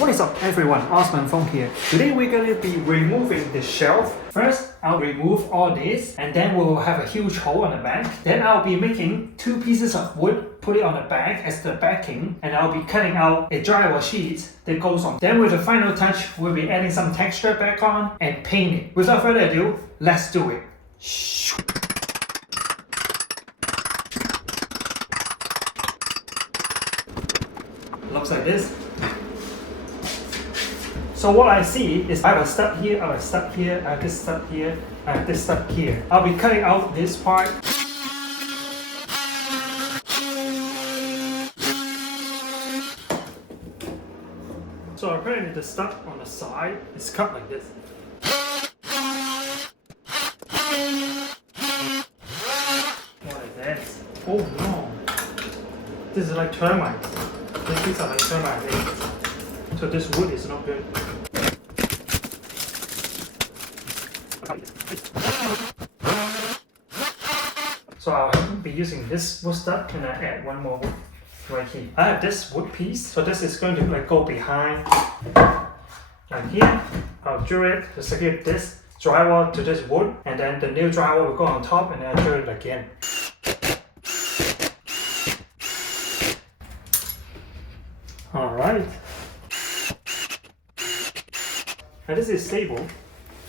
What is up everyone, Osman Fong here. Today we're going to be removing the shelf. First, I'll remove all this and then we'll have a huge hole on the back. Then I'll be making 2 pieces of wood, put it on the back as the backing, and I'll be cutting out a drywall sheet that goes on. Then with the final touch, we'll be adding some texture back on and paint it. Without further ado, let's do it. Looks like this. So what I see is I have a stud here, I have a stud here, I have this stud here, I have this stud here. I'll be cutting out this part. So apparently the stud on the side is cut like this. What is this? Oh no! This is like termites. These are like termites. So this wood is not good. So I'll be using this wood stud and I add one more wood right here. I have this wood piece, so this is going to like go behind and here. I'll drill it to secure this drywall to this wood, and then the new drywall will go on top, and then I'll drill it again. Alright. And this is stable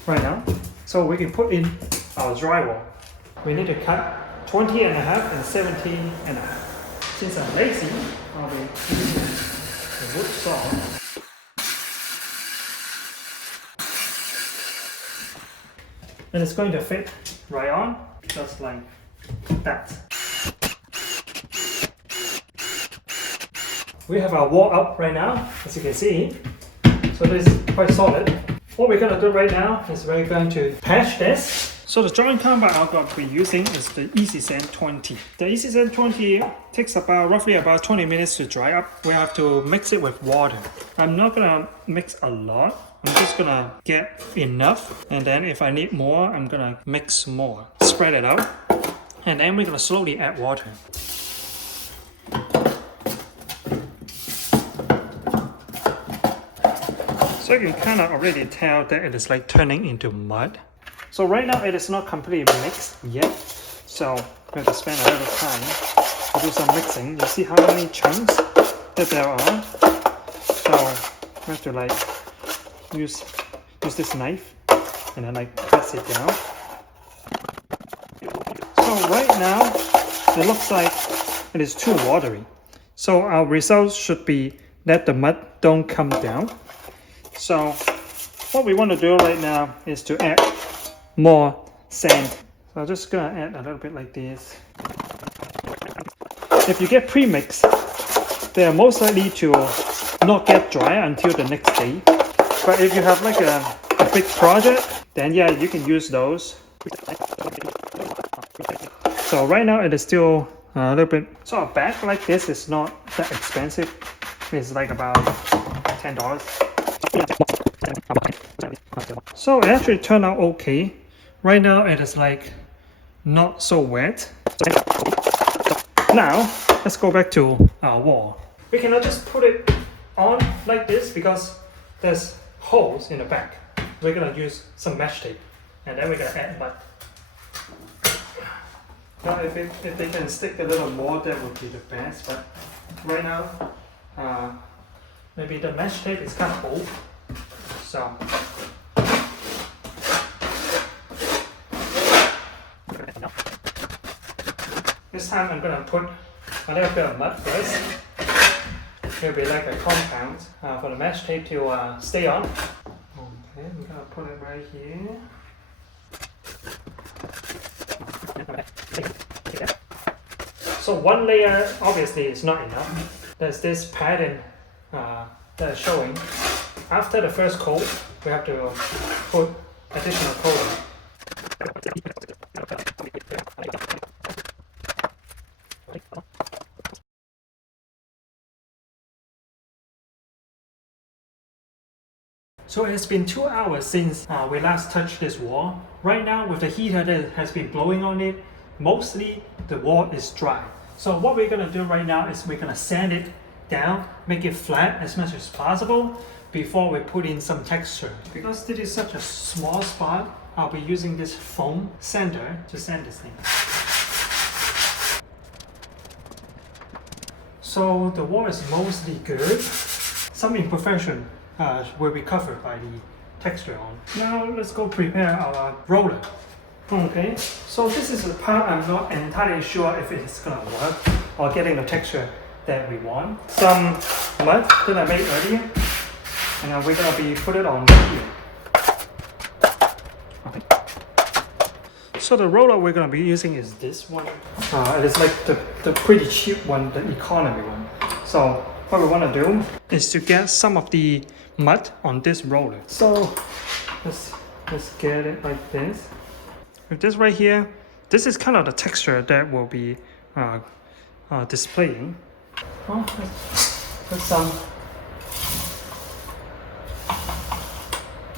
right now, so we can put in our drywall. We need to cut 20 and a half and 17 and a half. Since I'm lazy, I'll be using the wood saw. And it's going to fit right on, just like that. We have our wall up right now, as you can see. So this is quite solid. What we're going to do right now is we're going to patch this. So the drawing compound I'm going to be using is the Easy Sand 20. The Easy Sand 20 takes roughly about 20 minutes to dry up. We have to mix it with water. I'm not going to mix a lot. I'm just going to get enough. And then if I need more, I'm going to mix more. Spread it out. And then we're going to slowly add water. So you can kind of already tell that it is like turning into mud. So right now it is not completely mixed yet. So we have to spend a little time to do some mixing. You see how many chunks that there are. So we have to like use this knife and then like press it down. So right now it looks like it is too watery. So our result should be that the mud don't come down. So what we want to do right now is to add more sand. So I'm just gonna add a little bit like this. If you get pre-mixed, they are most likely to not get dry until the next day. But if you have like a big project, then yeah, you can use those. So right now it is still a little bit. So a bag like this is not that expensive. It's like about $10. So it actually turned out okay. Right now it is like not so wet. Now let's go back to our wall. We cannot just put it on like this because there's holes in the back. We're gonna use some mesh tape and then we're gonna add mud. Now if they can stick a little more, that would be the best, but right now maybe the mesh tape is kind of old. So this time I'm going to put a little bit of mud first. It will be like a compound for the mesh tape to stay on. Okay, I'm going to put it right here. So one layer obviously is not enough. There's this pattern that is showing. After the first coat, we have to put additional coating. So it's been 2 hours since we last touched this wall. Right now with the heater that has been blowing on it, mostly the wall is dry. So what we're going to do right now is we're going to sand it down, make it flat as much as possible. before we put in some texture. Because this is such a small spot, I'll be using this foam sander to sand this thing. So the wall is mostly good. Some imperfection will be covered by the texture on. Now let's go prepare our roller. Okay, so this is the part I'm not entirely sure if it's gonna work or getting the texture that we want. Some mud that I made earlier, and we're gonna be put it on here. Okay. So the roller we're gonna be using is this one. It is like the pretty cheap one, the economy one. So what we wanna do is to get some of the mud on this roller. So let's get it like this. With this right here, this is kind of the texture that will be displaying. Oh, let's some.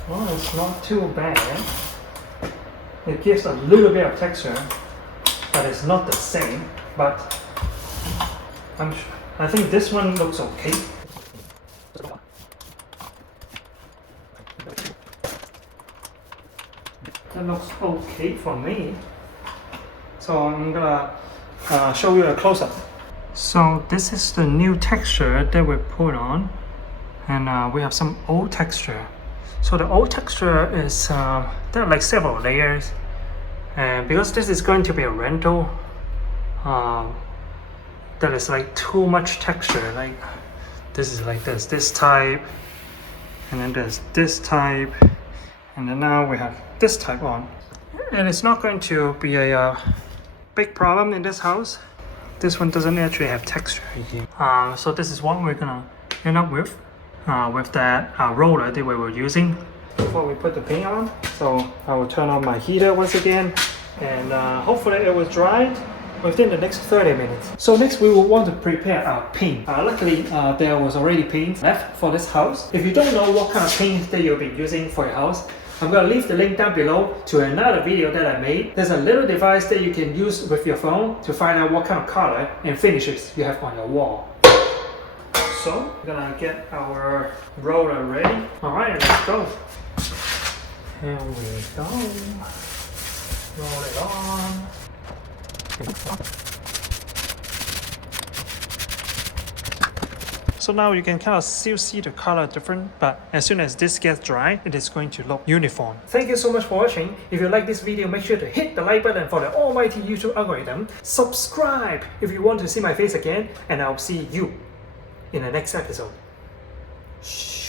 Well, it's not too bad. It gives a little bit of texture, but it's not the same. But I think this one looks okay. That looks okay for me. So I'm gonna show you a close-up. So this is the new texture that we put on, and we have some old texture. So the old texture is there are like several layers, and because this is going to be a rental, that is like too much texture. Like this is like this type, and then there's this type, and then now we have this type on. And it's not going to be a big problem in this house. This one doesn't actually have texture here. So this is what we're gonna end up with that roller that we were using before we put the paint on. So I will turn on my heater once again, and hopefully it will dry within the next 30 minutes. So next we will want to prepare our paint. Luckily there was already paint left for this house. If you don't know what kind of paint that you'll be using for your house, I'm going to leave the link down below to another video that I made. There's a little device that you can use with your phone to find out what kind of color and finishes you have on your wall. So we're going to get our roller ready. Alright, let's go. Here we go. Roll it on. So now you can kind of still see the color different, but as soon as this gets dry, it is going to look uniform. Thank you so much for watching. If you like this video, make sure to hit the like button for the almighty YouTube algorithm. Subscribe if you want to see my face again, and I'll see you in the next episode. Shh.